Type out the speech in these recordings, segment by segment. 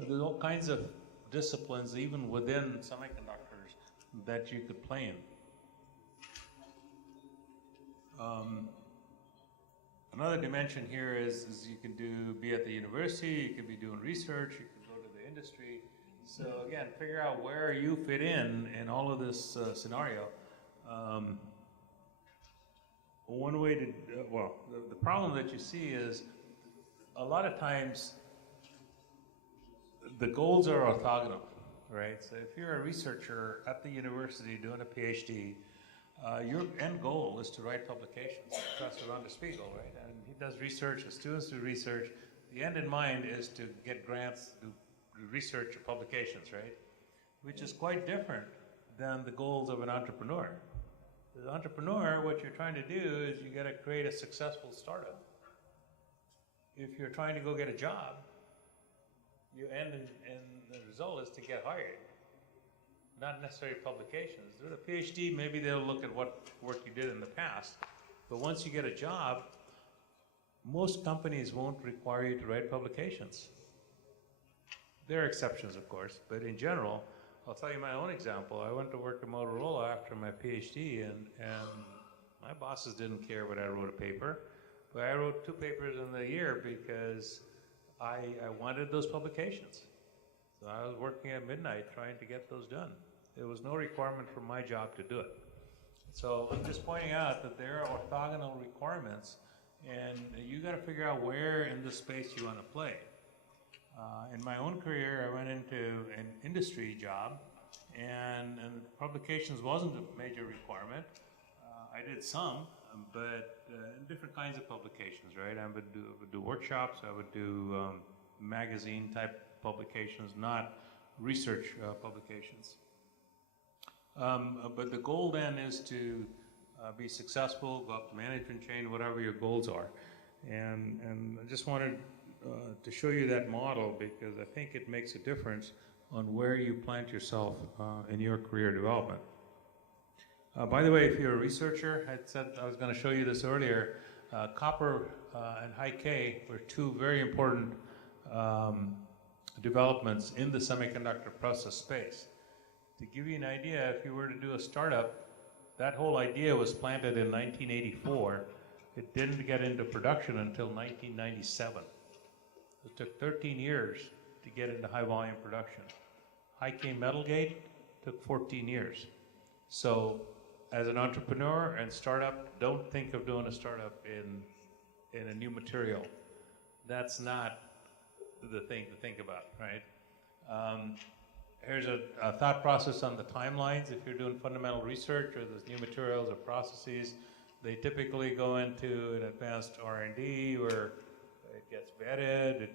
There's all kinds of disciplines, even within semiconductors, that you could play in. Another dimension here is you can be at the university, you could be doing research, you can go to the industry. So again, figure out where you fit in all of this scenario. One way to, the problem that you see is a lot of times the goals are orthogonal, right? So if you're a researcher at the university doing a PhD, your end goal is to write publications. Professor Van der Spiegel, right? And he does research, the students do research. The end in mind is to get grants, do research or publications, right? Which is quite different than the goals of an entrepreneur. As an entrepreneur, what you're trying to do is you got to create a successful startup. If you're trying to go get a job, you end in the result is to get hired, not necessarily publications. With a PhD, maybe they'll look at what work you did in the past, but once you get a job, most companies won't require you to write publications. There are exceptions, of course, but in general, I'll tell you my own example. I went to work at Motorola after my PhD, and my bosses didn't care what I wrote a paper, but I wrote 2 papers in the year because I wanted those publications. So I was working at midnight trying to get those done. There was no requirement for my job to do it. So I'm just pointing out that there are orthogonal requirements, and you got to figure out where in the space you want to play. In my own career, I went into an industry job, and publications wasn't a major requirement. I did some, but different kinds of publications, right? I would do workshops, I would do magazine-type publications, not research publications. But the goal then is to be successful, go up the management chain, whatever your goals are. And I just wanted to show you that model because I think it makes a difference on where you plant yourself in your career development. By the way, if you're a researcher, I said I was going to show you this earlier. Copper and high K were 2 very important developments in the semiconductor process space. To give you an idea, if you were to do a startup, that whole idea was planted in 1984. It didn't get into production until 1997. It took 13 years to get into high volume production. High K metal gate took 14 years. So as an entrepreneur and startup, don't think of doing a startup in a new material. That's not the thing to think about, right? Here's a thought process on the timelines. If you're doing fundamental research or there's new materials or processes, they typically go into an advanced R&D where it gets vetted,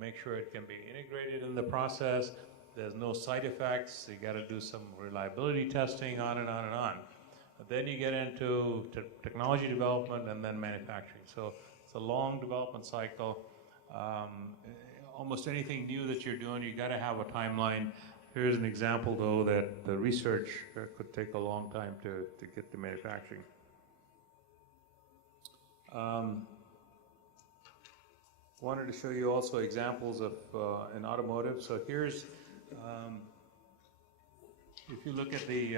make sure it can be integrated in the process, there's no side effects, you got to do some reliability testing, on and on and on. But then you get into technology development and then manufacturing. So it's a long development cycle. Almost anything new that you're doing, you got to have a timeline. Here's an example, though, that the research could take a long time to get to manufacturing. Wanted to show you also examples of in automotive. So here's, if you look at the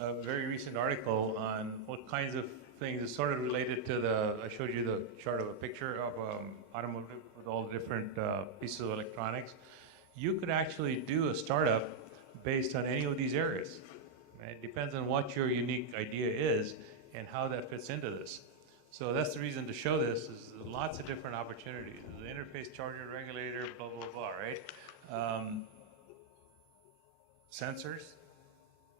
a very recent article on what kinds of things is sort of related to I showed you the chart of a picture of automotive with all the different pieces of electronics. You could actually do a startup based on any of these areas. Right? It depends on what your unique idea is and how that fits into this. So that's the reason to show this, is lots of different opportunities. There's an interface charger, regulator, blah, blah, blah, right? Sensors,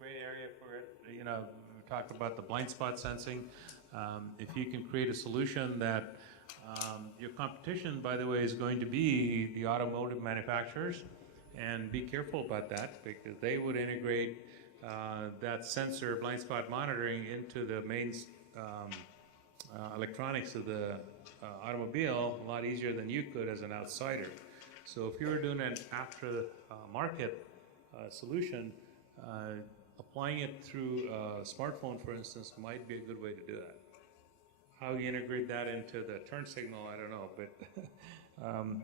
great area for it. You know, we talked about the blind spot sensing. If you can create a solution that your competition, by the way, is going to be the automotive manufacturers, and be careful about that because they would integrate that sensor blind spot monitoring into the main electronics of the automobile a lot easier than you could as an outsider. So if you were doing an after market solution, applying it through a smartphone, for instance, might be a good way to do that. How you integrate that into the turn signal, I don't know, but I'm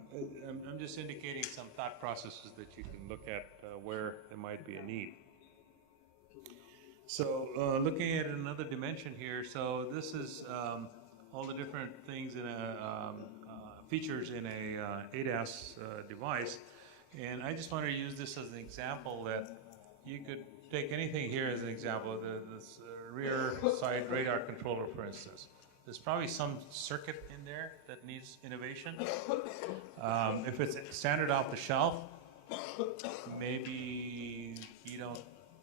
just indicating some thought processes that you can look at where there might be a need. So looking at another dimension here, so this is all the different things in a features in a ADAS device, and I just want to use this as an example that you could take anything here as an example. This rear side radar controller, for instance. There's probably some circuit in there that needs innovation. If it's standard off the shelf, maybe you don't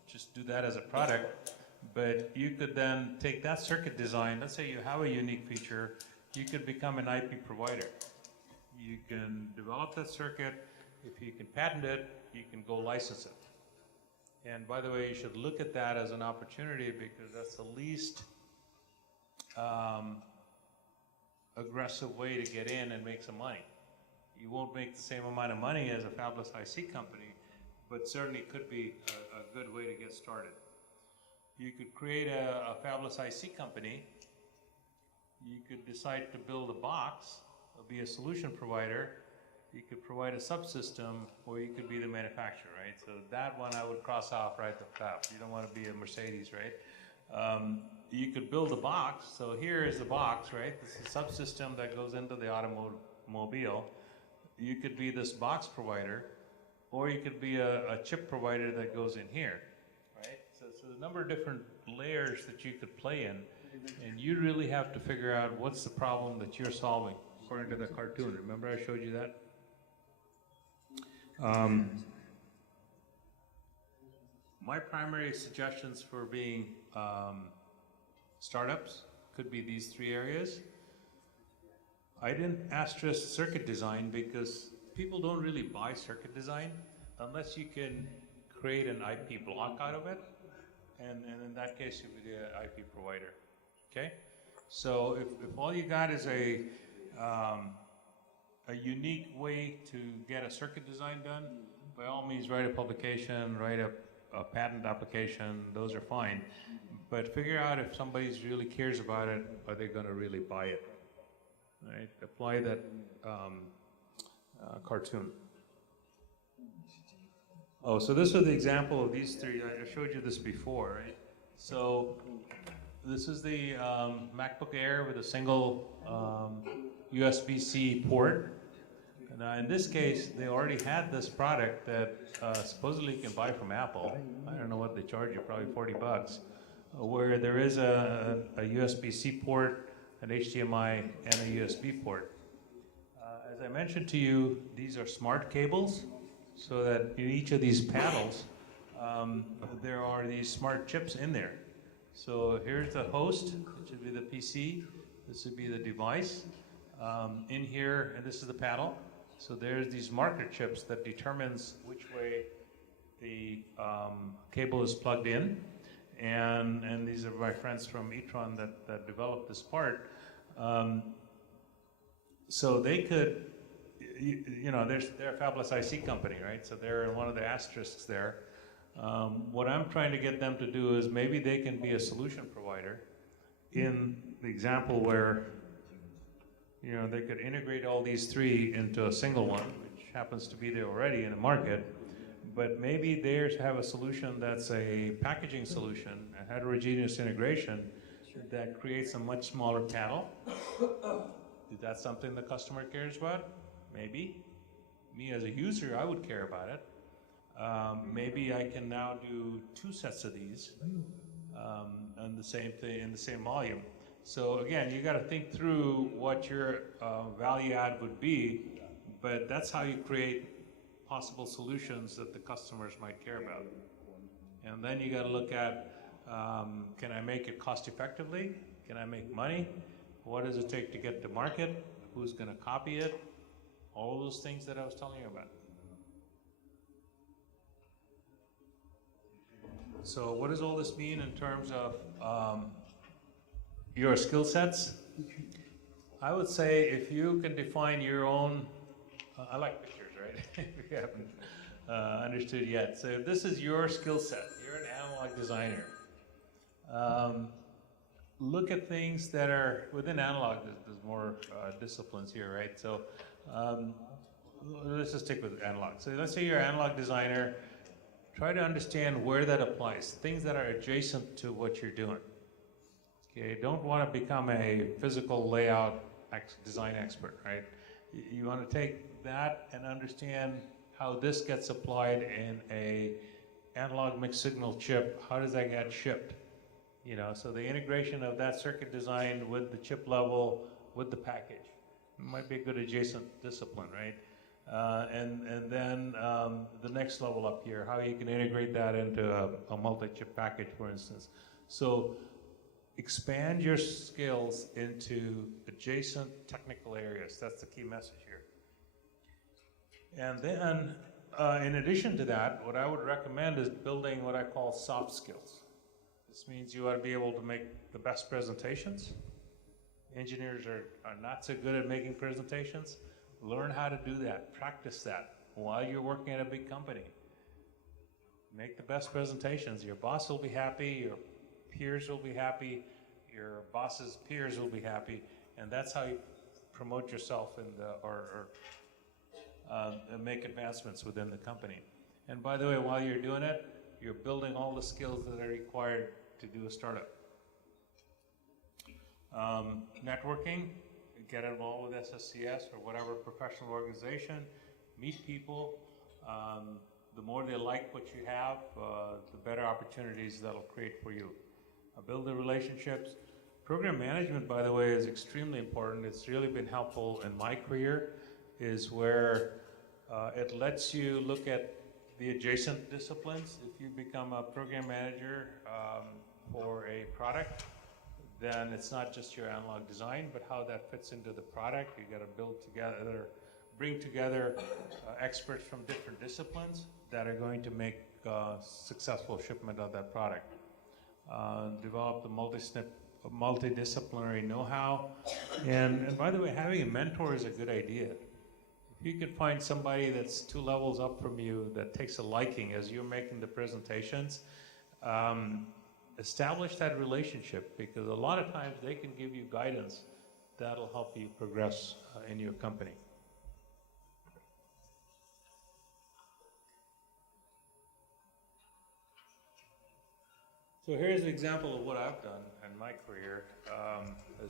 just do that as a product, but you could then take that circuit design. Let's say you have a unique feature, you could become an IP provider. You can develop that circuit. If you can patent it, you can go license it. And by the way, you should look at that as an opportunity because that's the least aggressive way to get in and make some money. You won't make the same amount of money as a fabless IC company, but certainly could be a good way to get started. You could create a fabless IC company. You could decide to build a box, be a solution provider. You could provide a subsystem, or you could be the manufacturer, right? So that one I would cross off right at the top. You don't want to be a Mercedes, right? You could build a box. So here is the box, right? This is a subsystem that goes into the automobile. You could be this box provider, or you could be a chip provider that goes in here, right? So a number of different layers that you could play in, and you really have to figure out what's the problem that you're solving, according to the cartoon. Remember I showed you that? My primary suggestions for being startups could be these three areas. I didn't asterisk circuit design because people don't really buy circuit design unless you can create an IP block out of it, and in that case you would be an IP provider. Okay, so if all you got is a unique way to get a circuit design done, by all means write a publication, write a patent application, those are fine. But figure out if somebody really cares about it, are they going to really buy it? Right? Apply that cartoon. Oh, so this is the example of these three. I showed you this before, right? So this is the MacBook Air with a single USB-C port. And in this case, they already had this product that supposedly you can buy from Apple. I don't know what they charge you, probably $40, where there is a USB-C port, an HDMI, and a USB port. As I mentioned to you, these are smart cables, so that in each of these panels, there are these smart chips in there. So here's the host, which would be the PC. This would be the device. In here, and this is the panel. So there's these marker chips that determines which way the cable is plugged in. And these are my friends from Itron that developed this part. So they could, you know, they're a fabless IC company, right? So they're one of the asterisks there. What I'm trying to get them to do is maybe they can be a solution provider in the example where, you know, they could integrate all these three into a single one, which happens to be there already in the market. But maybe they have a solution that's a packaging solution, a heterogeneous integration that creates a much smaller panel. Is that something the customer cares about? Maybe. Me as a user, I would care about it. Maybe I can now do 2 sets of these and the same thing in the same volume. So again, you got to think through what your value add would be, but that's how you create possible solutions that the customers might care about. And then you got to look at, can I make it cost effectively? Can I make money? What does it take to get to market? Who's going to copy it? All those things that I was telling you about. So what does all this mean in terms of your skill sets? I would say if you can define your own, I like pictures, right? If you haven't understood yet. So if this is your skill set, you're an analog designer. Look at things that are within analog. There's more disciplines here, right? So Um, let's just stick with analog. So let's say you're an analog designer. Try to understand where that applies, things that are adjacent to what you're doing. Okay, don't want to become a physical layout design expert, right? You want to take that and understand how this gets applied in a analog mixed signal chip. How does that get shipped? You know, so the integration of that circuit design with the chip level, with the package, might be a good adjacent discipline, right? And then the next level up here, how you can integrate that into a multi-chip package, for instance. So expand your skills into adjacent technical areas. That's the key message here. And then, in addition to that, what I would recommend is building what I call soft skills. This means you ought to be able to make the best presentations. Engineers are not so good at making presentations. Learn how to do that. Practice that while you're working at a big company. Make the best presentations. Your boss will be happy. Your peers will be happy. Your boss's peers will be happy. And that's how you promote yourself or make advancements within the company. And by the way, while you're doing it, you're building all the skills that are required to do a startup. Networking, get involved with SSCS or whatever professional organization, meet people. The more they like what you have, the better opportunities that'll create for you. Build the relationships. Program management, by the way, is extremely important. It's really been helpful in my career, is where it lets you look at the adjacent disciplines. If you become a program manager for a product, then it's not just your analog design, but how that fits into the product. You got to build together, bring together experts from different disciplines that are going to make successful shipment of that product. Develop the multidisciplinary know-how. And by the way, having a mentor is a good idea. If you can find somebody that's 2 levels up from you that takes a liking as you're making the presentations, establish that relationship, because a lot of times they can give you guidance that'll help you progress in your company. So here's an example of what I've done in my career. A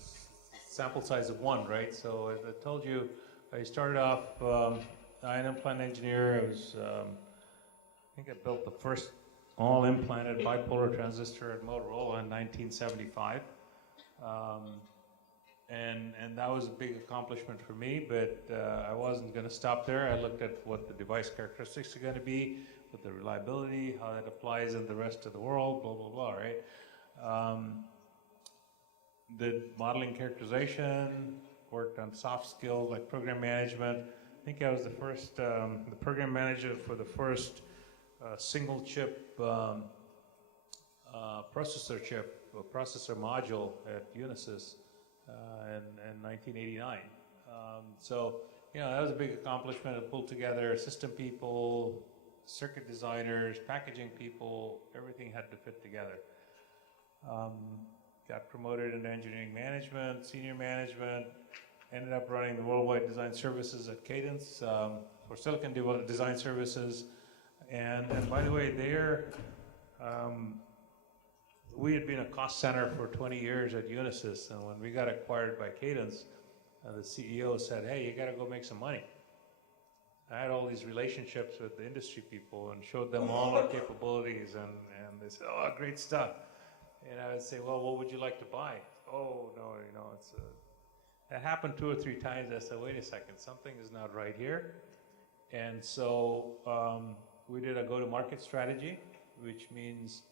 sample size of 1, right? So as I told you, I started off an implant engineer. I think I built the first all-implanted bipolar transistor at Motorola in 1975. And that was a big accomplishment for me, but I wasn't going to stop there. I looked at what the device characteristics are going to be, with the reliability, how that applies in the rest of the world, blah, blah, blah, right? The modeling characterization, worked on soft skills like program management. I think I was the first, the program manager for the first single chip processor module at Unisys in 1989. So, you know, that was a big accomplishment. It pulled together system people, circuit designers, packaging people, everything had to fit together. Got promoted into engineering management, senior management, ended up running the worldwide design services at Cadence for Silicon Design Services. And by the way, there, we had been a cost center for 20 years at Unisys, and when we got acquired by Cadence, the CEO said, hey, you gotta go make some money. I had all these relationships with the industry people and showed them all our capabilities, and they said, oh, great stuff. And I would say, well, what would you like to buy? Oh, no, you know, that happened 2 or 3 times. I said, wait a second, something is not right here. And so we did a go-to-market strategy, which means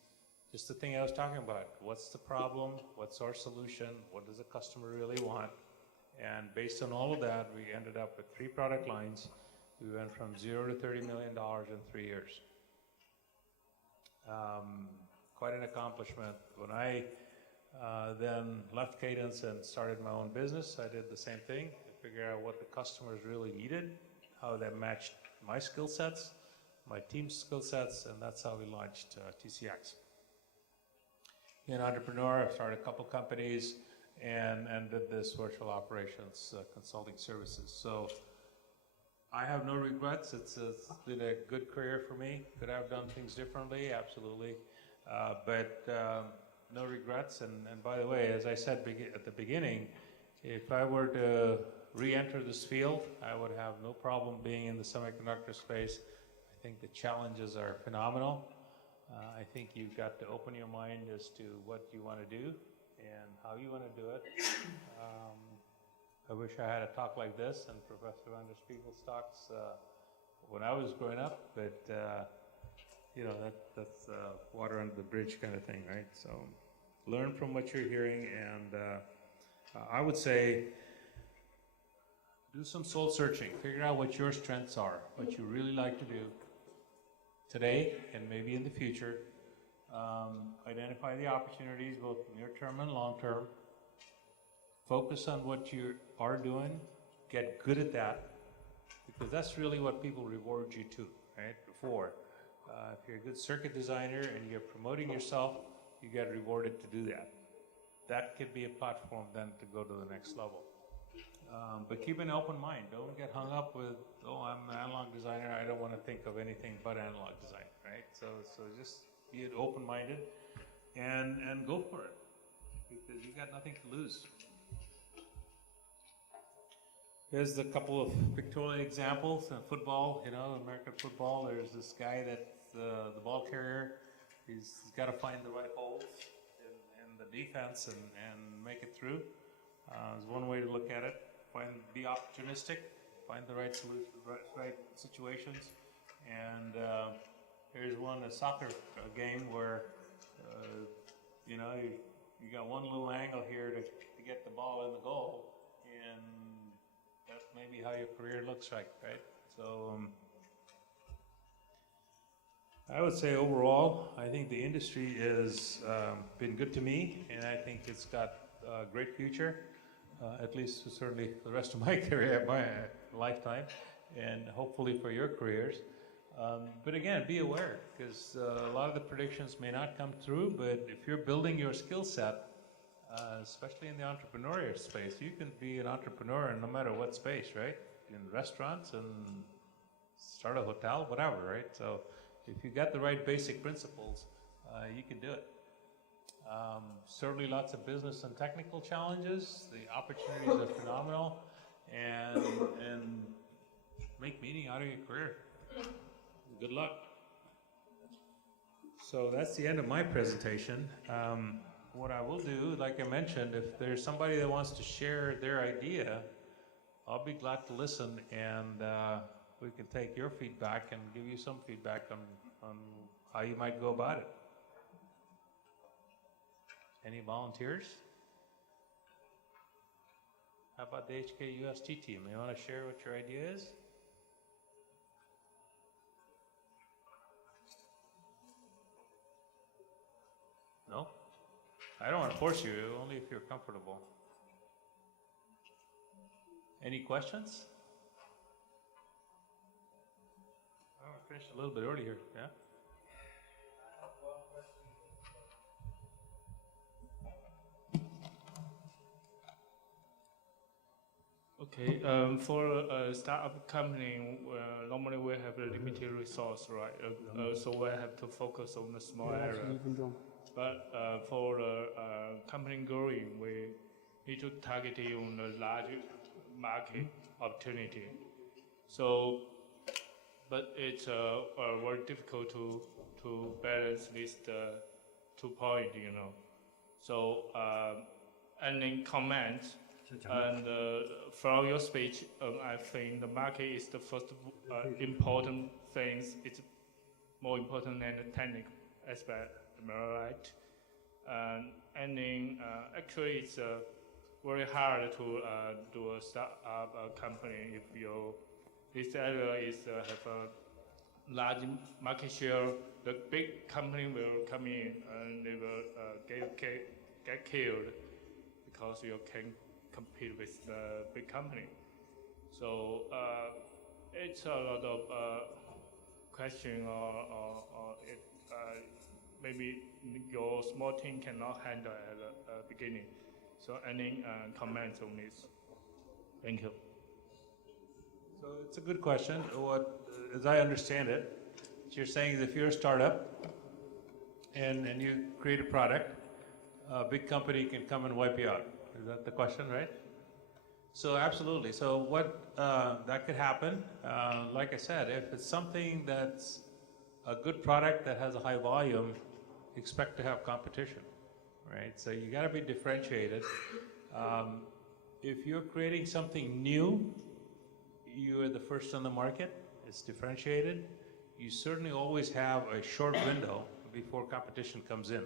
just the thing I was talking about. What's the problem? What's our solution? What does the customer really want? And based on all of that, we ended up with 3 product lines. We went from 0 to $30 million in 3 years. Quite an accomplishment. When I then left Cadence and started my own business, I did the same thing to figure out what the customers really needed, how that matched my skill sets, my team's skill sets, and that's how we launched TCX. Being an entrepreneur, I started a couple companies and did this virtual operations consulting services. So I have no regrets. It's been a good career for me. Could I have done things differently? Absolutely. But no regrets. And by the way, as I said at the beginning, if I were to re-enter this field, I would have no problem being in the semiconductor space. I think the challenges are phenomenal. I think you've got to open your mind as to what you want to do and how you want to do it. I wish I had a talk like this and Professor van der Spiegel's talks when I was growing up, but you know, that's water under the bridge kind of thing, right? So learn from what you're hearing, and I would say do some soul searching. Figure out what your strengths are, what you really like to do today and maybe in the future. Identify the opportunities, both near term and long term. Focus on what you are doing. Get good at that, because that's really what people reward you to, right? If you're a good circuit designer and you're promoting yourself, you get rewarded to do that. That could be a platform then to go to the next level. But keep an open mind. Don't get hung up with, oh, I'm an analog designer. I don't want to think of anything but analog design, right? So just be open-minded and go for it, because you got nothing to lose. Here's a couple of pictorial examples. In football, you know, American football, there's this guy that's the ball carrier. He's got to find the right holes in the defense and make it through. Is one way to look at it. Be opportunistic, find the right solution, right situations. And here's a soccer game where you know, you got one little angle here to get the ball in the goal, and that's maybe how your career looks like, right? So I would say overall, I think the industry has been good to me, and I think it's got a great future. At least certainly for the rest of my career, my lifetime, and hopefully for your careers. But again, be aware, because a lot of the predictions may not come through, but if you're building your skill set, especially in the entrepreneurial space, you can be an entrepreneur in no matter what space, right? In restaurants and start a hotel, whatever, right? So if you got the right basic principles, you can do it. Certainly lots of business and technical challenges. The opportunities are phenomenal, and make meaning out of your career. Good luck. So that's the end of my presentation. What I will do, like I mentioned, if there's somebody that wants to share their idea, I'll be glad to listen, and we can take your feedback and give you some feedback on how you might go about it. Any volunteers? How about the HKUST team? You want to share what your idea is? No? I don't want to force you, only if you're comfortable. Any questions? Oh, I finished a little bit earlier, yeah? Okay, for a startup company, normally we have a limited resource, right? So we have to focus on the small area. But for a company growing, we need to target on the large market opportunity. So, but it's very difficult to balance these 2 points, you know. So, any comments? And from your speech, I think the market is the first important thing. It's more important than the technical aspect. Am I right? And then actually, it's very hard to do a startup company if this area is have a large market share. The big company will come in and they will get killed because you can compete with the big company. So it's a lot of question or it, maybe your small team cannot handle at the beginning. So any comments on this? Thank you. So it's a good question. As I understand it, what you're saying is if you're a startup and you create a product, a big company can come and wipe you out. Is that the question, right? So absolutely. So what that could happen, like I said, if it's something that's a good product that has a high volume, expect to have competition, right? So you got to be differentiated. If you're creating something new, you are the first on the market. It's differentiated. You certainly always have a short window before competition comes in.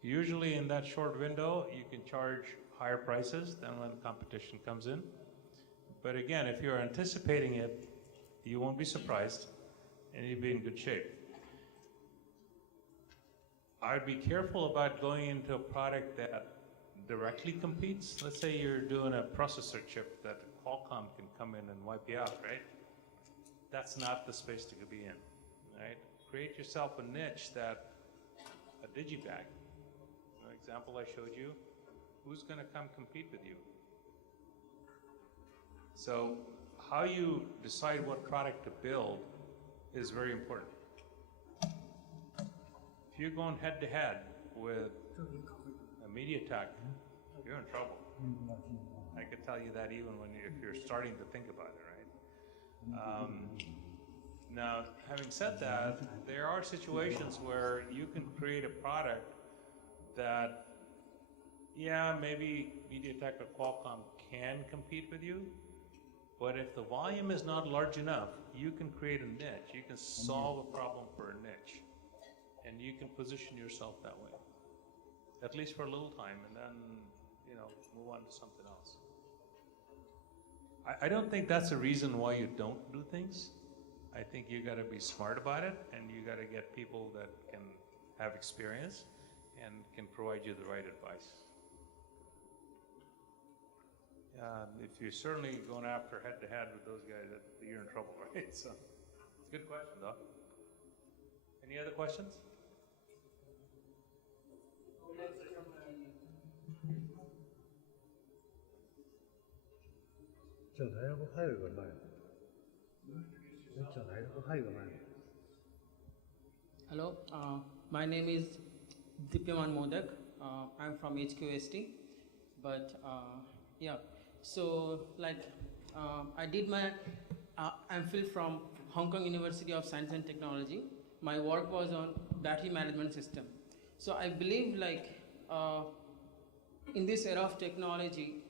Usually in that short window, you can charge higher prices than when competition comes in. But again, if you're anticipating it, you won't be surprised and you'll be in good shape. I'd be careful about going into a product that directly competes. Let's say you're doing a processor chip that Qualcomm can come in and wipe you out, right? That's not the space to be in, right? Create yourself a niche that a digibag, the example I showed you, who's going to come compete with you? So how you decide what product to build is very important. If you're going head to head with a MediaTek, you're in trouble. I could tell you that even if you're starting to think about it, right? Now, having said that, there are situations where you can create a product that, yeah, maybe MediaTek or Qualcomm can compete with you, but if the volume is not large enough, you can create a niche. You can solve a problem for a niche, and you can position yourself that way, at least for a little time, and then, you know, move on to something else. I don't think that's a reason why you don't do things. I think you got to be smart about it, and you got to get people that can have experience and can provide you the right advice. If you're certainly going after head-to-head with those guys, you're in trouble, right? So, it's a good question, though. Any other questions? Hello, my name is Dipyaman Modak. I'm from HQST, but yeah. So I did my MPhil from Hong Kong University of Science and Technology. My work was on battery management system. So I believe in this era of technology,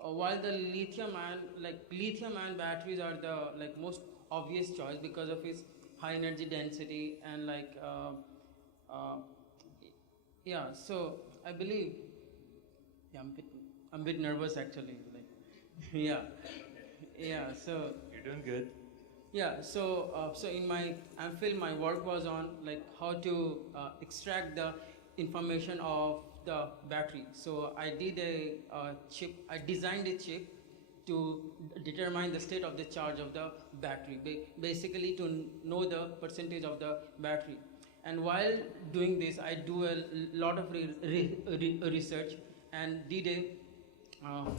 while the lithium-ion batteries are the most obvious choice because of its high energy density and yeah. So I believe, yeah, I'm a bit nervous actually. Yeah. So you're doing good. Yeah. So so in my MPhil, my work was on how to extract the information of the battery. So I did a chip. I designed a chip to determine the state of the charge of the battery, basically to know the percentage of the battery. And while doing this, I do a lot of research and did a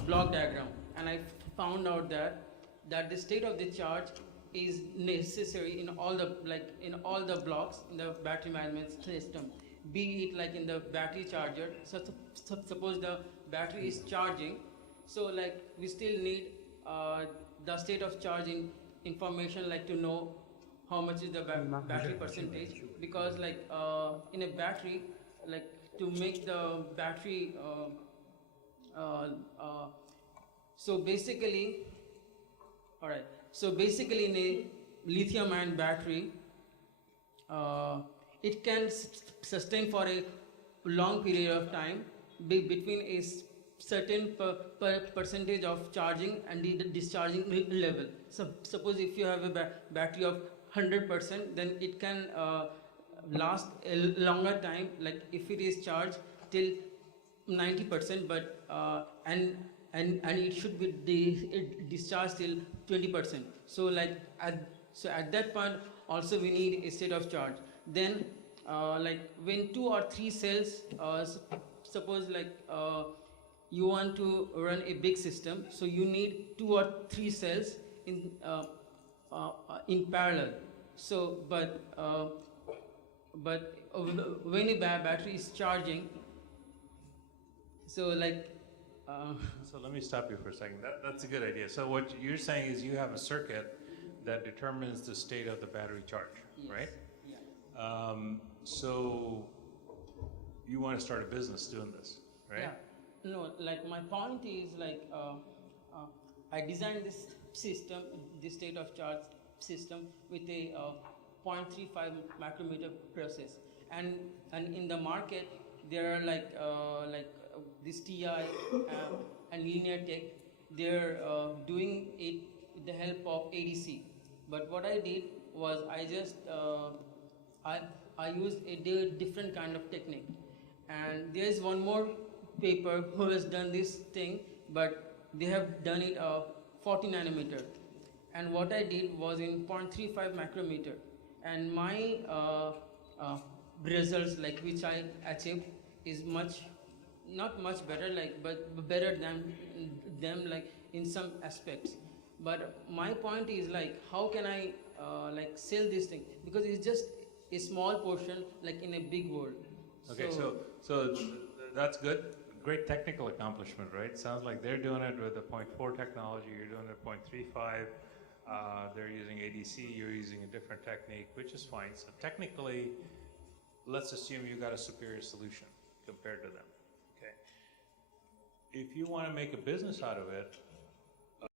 block diagram, and I found out that the state of the charge is necessary in all the blocks in the battery management system, be it in the battery charger. So suppose the battery is charging, so we still need the state of charging information, to know how much is the battery percentage, because in a battery, to make the battery so basically in a lithium-ion battery, it can sustain for a long period of time between a certain percentage of charging and the discharging level. So suppose if you have a battery of 100%, then it can last a longer time, if it is charged till 90%, but and it should be discharged till 20%. So at that point also we need a state of charge. Then when 2 or 3 cells, suppose you want to run a big system, so you need 2 or 3 cells in parallel. So, when a battery is charging, so like. So let me stop you for a second. That's a good idea. So what you're saying is you have a circuit that determines the state of the battery charge, Yes. right? Yeah. So you want to start a business doing this, right? Yeah. No, like my point is like I designed this system, this state of charge system with a 0.35 micrometer process, and in the market there are like this TI and Linear Tech. They're doing it with the help of ADC. But what I did was I just I used a different kind of technique. And there is one more paper who has done this thing, but they have done it 40 nanometer. And what I did was in 0.35 micrometer. And my results, like which I achieved, is not much better, like but better than them, like in some aspects. But my point is like, how can I like sell this thing, because it's just a small portion, like in a big world. Okay, so that's good. Great technical accomplishment, right? Sounds like they're doing it with a 0.4 technology, you're doing it 0.35. They're using ADC, you're using a different technique, which is fine. So technically, let's assume you got a superior solution compared to them. Okay. If you want to make a business out of it,